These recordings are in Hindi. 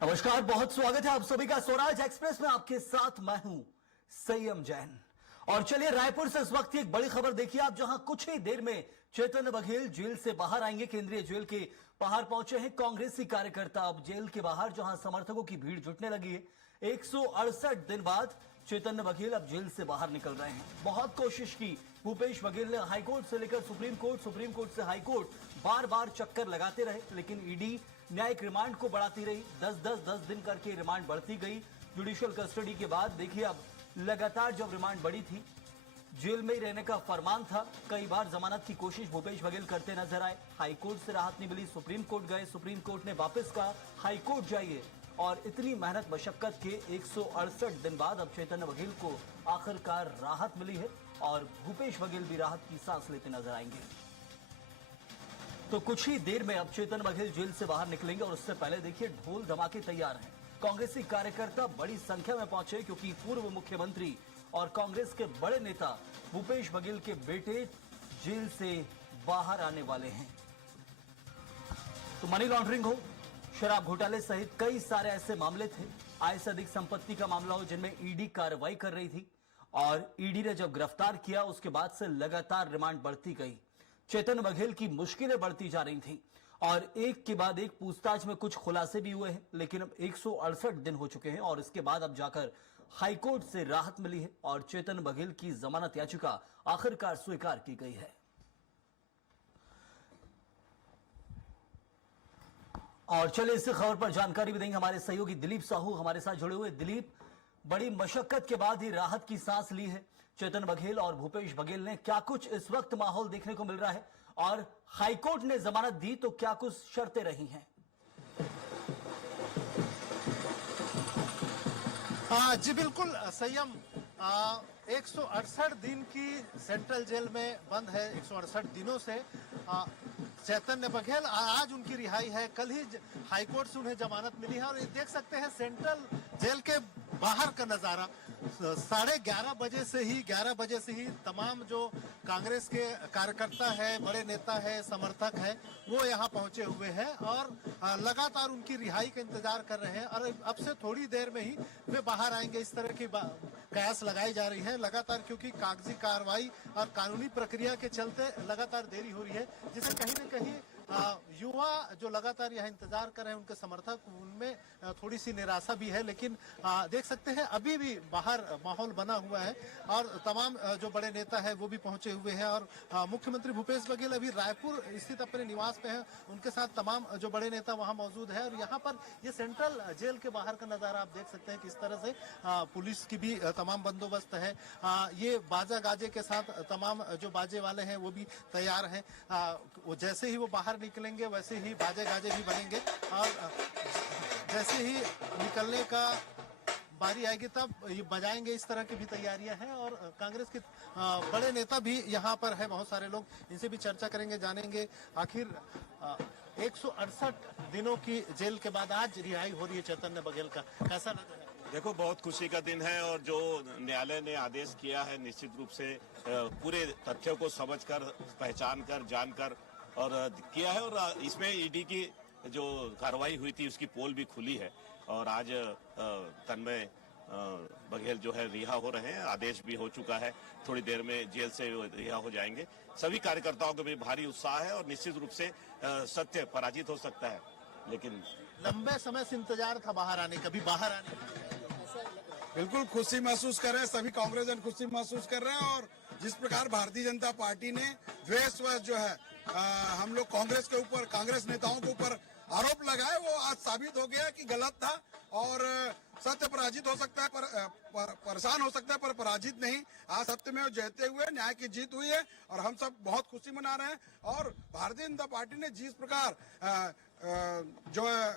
नमस्कार, बहुत स्वागत है आप सभी का स्वराज एक्सप्रेस में। आपके साथ मैं हूं संयम जैन। और चलिए रायपुर से इस वक्त की एक बड़ी खबर देखिए आप, जहां कुछ ही देर में चेतन बघेल जेल से बाहर आएंगे। केंद्रीय जेल के बाहर पहुंचे हैं कांग्रेसी कार्यकर्ता। अब जेल के बाहर जहां समर्थकों की भीड़ जुटने लगी है, 168 दिन बाद चेतन बघेल अब जेल से बाहर निकल रहे हैं। बहुत कोशिश की भूपेश बघेल ने, हाईकोर्ट से लेकर सुप्रीम कोर्ट, सुप्रीम कोर्ट से हाईकोर्ट, बार बार चक्कर लगाते रहे, लेकिन ईडी न्यायिक रिमांड को बढ़ाती रही। 10 दिन करके रिमांड बढ़ती गई। जुडिशियल कस्टडी के बाद देखिए अब लगातार जब रिमांड बढ़ी थी, जेल में ही रहने का फरमान था। कई बार जमानत की कोशिश भूपेश बघेल करते नजर आए। हाईकोर्ट से राहत नहीं मिली, सुप्रीम कोर्ट गए, सुप्रीम कोर्ट ने वापस कहा हाईकोर्ट जाइए। और इतनी मेहनत मशक्कत के 168 दिन बाद अब चेतन बघेल को आखिरकार राहत मिली है और भूपेश बघेल भी राहत की सांस लेते नजर आएंगे। तो कुछ ही देर में अब चेतन बघेल जेल से बाहर निकलेंगे और उससे पहले देखिए ढोल धमाके तैयार हैं। कांग्रेसी कार्यकर्ता बड़ी संख्या में पहुंचे, क्योंकि पूर्व मुख्यमंत्री और कांग्रेस के बड़े नेता भूपेश बघेल के बेटे जेल से बाहर आने वाले हैं। तो मनी लॉन्ड्रिंग हो, शराब घोटाले सहित कई सारे ऐसे मामले थे, आय से अधिक संपत्ति का मामला हो, जिनमें ईडी कार्रवाई कर रही थी। और ईडी ने जब गिरफ्तार किया उसके बाद से लगातार रिमांड बढ़ती गई। चेतन बघेल की मुश्किलें बढ़ती जा रही थी और एक के बाद एक पूछताछ में कुछ खुलासे भी हुए हैं। लेकिन अब 168 दिन हो चुके हैं और इसके बाद अब जाकर हाईकोर्ट से राहत मिली है और चेतन बघेल की जमानत याचिका आखिरकार स्वीकार की गई है। और चलिए इस खबर पर जानकारी भी देंगे हमारे सहयोगी दिलीप साहू हमारे साथ जुड़े हुए। दिलीप, बड़ी मशक्कत के बाद ही राहत की सांस ली है चेतन बघेल और भूपेश बघेल ने। क्या कुछ इस वक्त माहौल देखने को मिल रहा है और हाईकोर्ट ने जमानत दी तो क्या कुछ शर्तें रही हैं? जी बिल्कुल संयम, 168 दिन की सेंट्रल जेल में बंद है। 168 दिनों से चैतन्य बघेल, आज उनकी रिहाई है। कल ही हाईकोर्ट से उन्हें जमानत मिली है और ये देख सकते हैं सेंट्रल जेल के बाहर का नजारा। 11:30 बजे से ही तमाम जो कांग्रेस के कार्यकर्ता है, बड़े नेता है, समर्थक है, वो यहाँ पहुंचे हुए हैं और लगातार उनकी रिहाई का इंतजार कर रहे हैं। और अब से थोड़ी देर में ही वे बाहर आएंगे, इस तरह की कयास लगाई जा रही है लगातार, क्योंकि कागजी कार्रवाई और कानूनी प्रक्रिया के चलते लगातार देरी हो रही है, जिससे कहीं न कहीं युवा जो लगातार यहाँ इंतजार कर रहे हैं, उनके समर्थक, उनमें थोड़ी सी निराशा भी है। लेकिन देख सकते हैं अभी भी बाहर माहौल बना हुआ है और तमाम जो बड़े नेता है वो भी पहुंचे हुए हैं। और मुख्यमंत्री भूपेश बघेल अभी रायपुर स्थित अपने निवास पे हैं, उनके साथ तमाम जो बड़े नेता वहां मौजूद है। और यहाँ पर ये सेंट्रल जेल के बाहर का नजारा आप देख सकते हैं, किस तरह से पुलिस की भी तमाम बंदोबस्त है। ये बाजा गाजे के साथ तमाम जो बाजे वाले हैं वो भी तैयार हैं। वो जैसे ही वो बाहर निकलेंगे वैसे ही बाजे गाजे भी बनेंगे और जैसे ही निकलने का बारी आएगी तब ये बजाएंगे। इस तरह की भी तैयारियां हैं और कांग्रेस के बड़े नेता भी यहाँ पर है, बहुत सारे लोग, इनसे भी चर्चा करेंगे, जानेंगे आखिर 168 दिनों की जेल के बाद आज रिहाई हो रही है चैतन्य बघेल का, कैसा लग रहा है? देखो, बहुत खुशी का दिन है और जो न्यायालय ने आदेश किया है, निश्चित रूप से पूरे तथ्यों को समझकर, पहचान कर, जानकर और किया है। और इसमें ईडी की जो कार्रवाई हुई थी उसकी पोल भी खुली है और आज तन्मय बघेल जो है रिहा हो रहे हैं। आदेश भी हो चुका है, थोड़ी देर में जेल से रिहा हो जाएंगे। सभी कार्यकर्ताओं को भी भारी उत्साह है और निश्चित रूप से सत्य पराजित हो सकता है। लेकिन लंबे समय से इंतजार था बाहर आने का, भी बाहर आने का बिल्कुल खुशी महसूस कर रहे हैं, सभी कांग्रेसजन खुशी महसूस कर रहे हैं। और जिस प्रकार भारतीय जनता पार्टी ने द्वेष जो है हम लोग कांग्रेस के ऊपर, कांग्रेस नेताओं के ऊपर आरोप लगाए, वो आज साबित हो गया कि गलत था। और सत्य पराजित हो सकता है, परेशान हो सकता है, पर पराजित नहीं। आज सत्य में जयते हुए न्याय की जीत हुई है और हम सब बहुत खुशी मना रहे हैं। और भारतीय जनता पार्टी ने जिस प्रकार जो है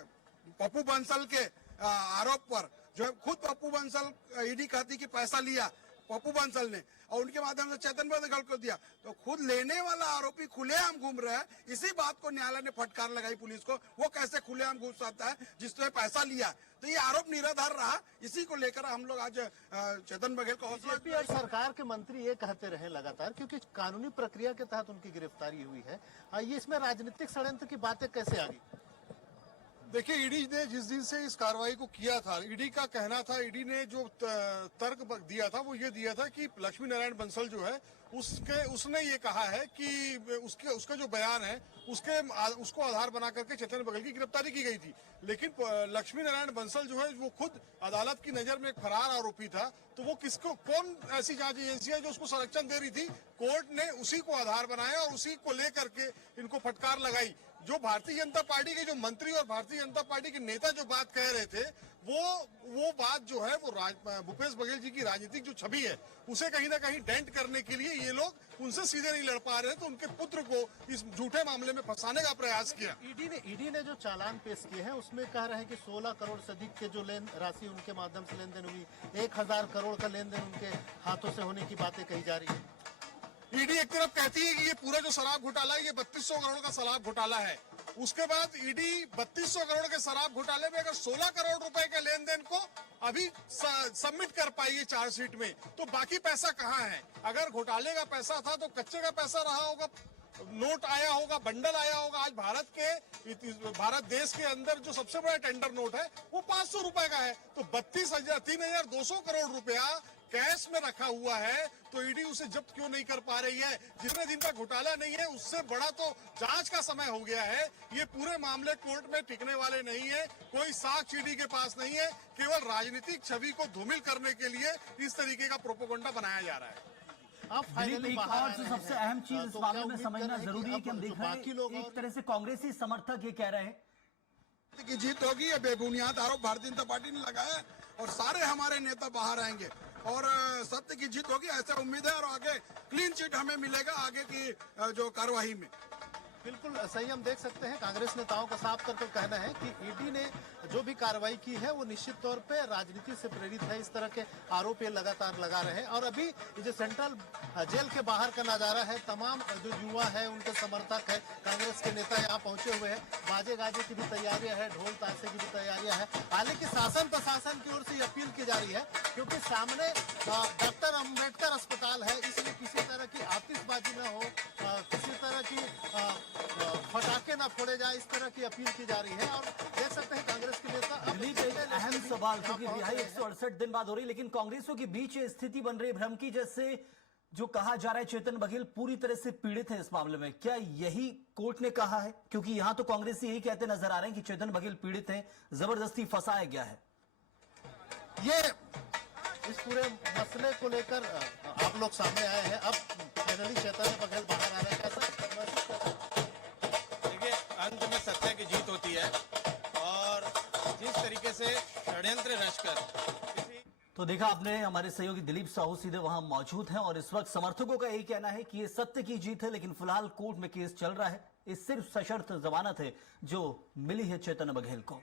पप्पू बंसल के आरोप पर, जो है खुद पप्पू बंसल, ईडी कहती कि पैसा लिया पप्पू बंसल ने और उनके माध्यम से चेतन बघेल को दिया, तो खुद लेने वाला आरोपी खुलेआम घूम रहा है। इसी बात को न्यायालय ने फटकार लगाई पुलिस को, वो कैसे खुलेआम घूम सकता है जिसने पैसा लिया। तो ये आरोप निराधार रहा। इसी को लेकर हम लोग आज चेतन बघेल को बीजेपी और सरकार के मंत्री ये कहते रहे लगातार, क्योंकि कानूनी प्रक्रिया के तहत उनकी गिरफ्तारी हुई है, ये इसमें राजनीतिक षड्यंत्र की बातें कैसे आ गई? देखिए, ईडी ने जिस दिन से इस कार्रवाई को किया था, ईडी का कहना था, ईडी ने जो तर्क दिया था वो ये दिया था कि लक्ष्मी नारायण बंसल जो है उसने ये कहा है कि उसका जो बयान है उसको आधार बना करके चेतन बघेल की गिरफ्तारी की गई थी। लेकिन लक्ष्मी नारायण बंसल जो है वो खुद अदालत की नजर में एक फरार आरोपी था, तो वो कौन ऐसी जांच एजेंसी है जो उसको संरक्षण दे रही थी? कोर्ट ने उसी को आधार बनाया और उसी को लेकर के इनको फटकार लगाई। जो भारतीय जनता पार्टी के जो मंत्री और भारतीय जनता पार्टी के नेता जो बात कह रहे थे, वो बात जो है वो भूपेश बघेल जी की राजनीतिक जो छवि है उसे कहीं ना कहीं डेंट करने के लिए ये लोग उनसे सीधे नहीं लड़ पा रहे, तो उनके पुत्र को इस झूठे मामले में फंसाने का प्रयास किया। ईडी ने जो चालान पेश किए हैं उसमें कह रहे हैं कि 16 करोड़ से अधिक के जो राशि उनके माध्यम से लेन देन हुई, 1000 करोड़ का लेन देन उनके हाथों से होने की बातें कही जा रही है। ईडी एक तरफ कहती है कि ये पूरा जो शराब घोटाला है ये 3200 करोड़ का शराब घोटाला है। उसके बाद ईडी 3200 करोड़ के शराब घोटाले में अगर 16 करोड़ रुपए के लेन देन को अभी सबमिट कर पाई है चार्जशीट में, तो बाकी पैसा कहाँ है? अगर घोटाले का पैसा था तो कच्चे का पैसा रहा होगा, नोट आया होगा, बंडल आया होगा। आज भारत देश के अंदर जो सबसे बड़ा टेंडर नोट है वो 500 रुपए का है, तो 32,200 करोड़ रुपया कैश में रखा हुआ है, तो ईडी उसे जब्त क्यों नहीं कर पा रही है? जितने दिन का घोटाला नहीं है उससे बड़ा तो जांच का समय हो गया है। ये पूरे मामले कोर्ट में टिकने वाले नहीं है, कोई साक्ष्य ईडी के पास नहीं है, केवल राजनीतिक छवि को धूमिल करने के लिए इस तरीके का प्रोपेगेंडा बनाया जा रहा है। दिलीप, एक और जो सबसे अहम चीज इस मामले में समझना जरूरी है कि हम देख रहे हैं एक तरह से कांग्रेसी समर्थक ये कह रहे हैं कि जीत होगी, ये बेबुनियाद आरोप भारतीय जनता पार्टी ने लगाया है और सारे हमारे नेता बाहर आएंगे और सत्य की जीत होगी, ऐसा उम्मीद है। और आगे क्लीन चिट हमें मिलेगा आगे की जो कार्यवाही में। बिल्कुल सही, हम देख सकते हैं कांग्रेस नेताओं का साफ करके कहना है कि ईडी ने जो भी कार्रवाई की है वो निश्चित तौर पे राजनीति से प्रेरित है। इस तरह के आरोप ये लगातार लगा रहे हैं। और अभी जो सेंट्रल जेल के बाहर का नजारा है, तमाम जो युवा है, उनके समर्थक है, कांग्रेस के नेता यहाँ पहुंचे हुए हैं। बाजे गाजे की भी तैयारियां है, ढोल ताशे की भी तैयारियां है। हालांकि शासन प्रशासन की ओर से अपील की जा रही है, क्योंकि सामने डॉक्टर अम्बेडकर अस्पताल है, इसलिए किसी तरह की आतिशबाजी न हो, किसी तरह की फटाके ना फोड़े जाए, इस तरह की अपील की जा रही है। और देख सकते हैं कांग्रेस के नेता दिलीप, एक अहम सवाल, क्योंकि रिहाई 168 दिन बाद हो रही, लेकिन कांग्रेसों के बीच ये स्थिति बन रही है भ्रम की, जैसे जो कहा जा रहा है चेतन बघेल पूरी तरह से पीड़ित है इस मामले में। क्या यही कोर्ट ने कहा है? क्योंकि यहां तो कांग्रेसी यही कहते नजर आ रहे हैं कि चेतन बघेल पीड़ित है, जबरदस्ती फंसाया गया है। ये इस पूरे मसले को लेकर आप लोग सामने आए हैं, अब फाइनली चेतन बघेल बाहर आ रहे हैं, कैसा? देखिए, अंत में सत्य की जीत होती है और जिस तरीके से षड्यंत्र रचकर तो देखा आपने, हमारे सहयोगी दिलीप साहू सीधे वहां मौजूद हैं और इस वक्त समर्थकों का यही कहना है कि ये सत्य की जीत है, लेकिन फिलहाल कोर्ट में केस चल रहा है। ये सिर्फ सशर्त जमानत है जो मिली है चेतन बघेल को।